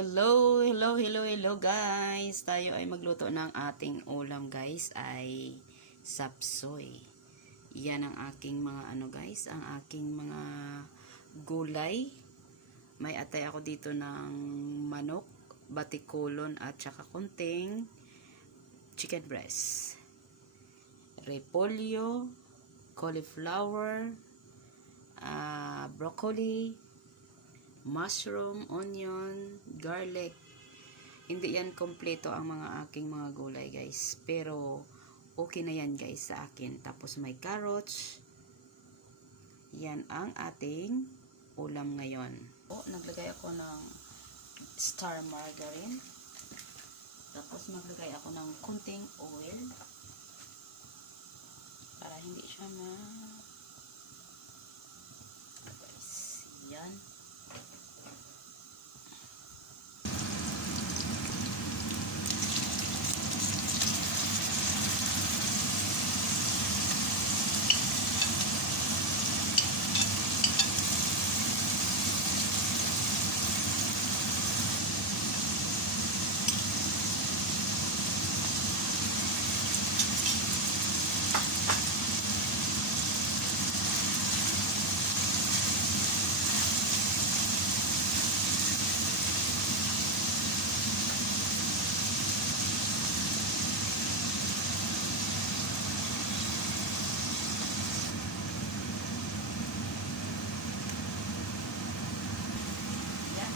Hello guys. Tayo ay magluto ng ating ulam guys ay sapsoy. Yan ang aking mga guys, ang aking mga gulay. May atay ako dito ng manok, batikulon at saka kunting chicken breast. Repolyo, cauliflower, broccoli, mushroom, onion, garlic. Hindi yan kompleto ang mga aking mga gulay guys. Pero okay na yan guys sa akin. Tapos may carrots. Yan ang ating ulam ngayon. Naglagay ako ng star margarine. Tapos maglagay ako ng kunting oil. Para hindi siya guys. Yan.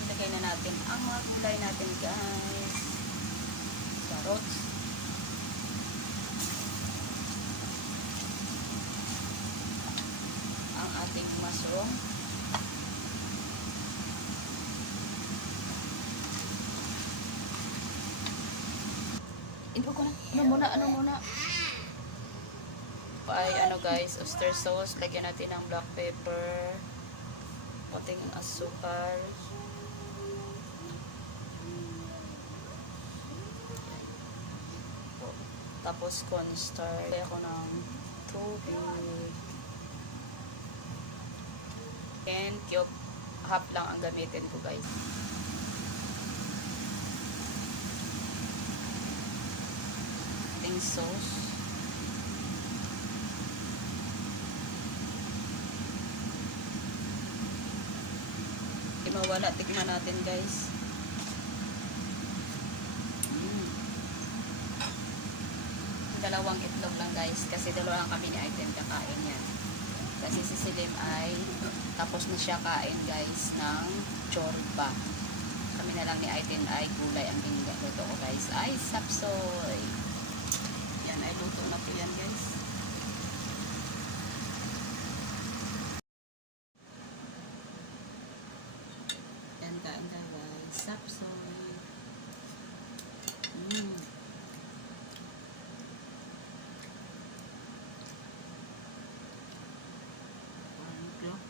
Ilagay na natin ang mga gulay natin guys. Carrots. Ang ating mushroom. Ano muna? Ay, guys, oyster sauce. Lagyan natin ng black pepper. Konting asukal. Tapos cornstarch. Lagyan ako ng tubig. And cube. Half lang ang gamitin ko guys. Ating sauce. Mawala, tikman natin guys. Dalawang itlog lang guys, kasi dalawa lang kami ni Aiden kakain yan. Kasi si Silim ay tapos na siya kain guys ng chorba. Kami na lang ni Aiden ay gulay ang luto ko guys. Ay sapsoy. Yan ay luto na po yan guys. Ganda guys, sapsoy. Sarap.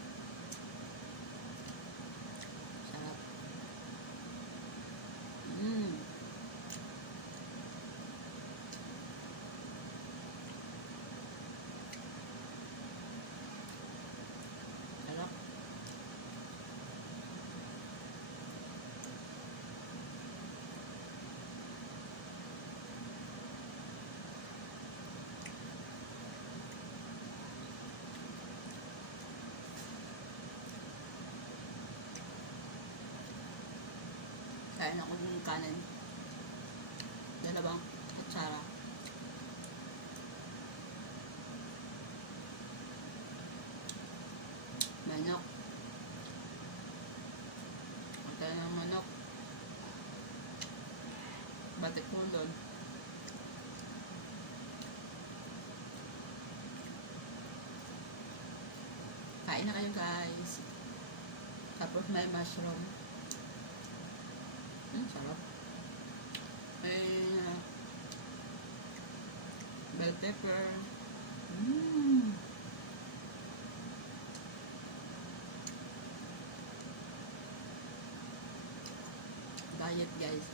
Sarap. Kain ako ng kanin. Dalawang kutsara. Manok. Punta ng manok. Batikulon. Kain na kayo guys. Tapos may mushroom. Sarap. May bell pepper. Diet guys.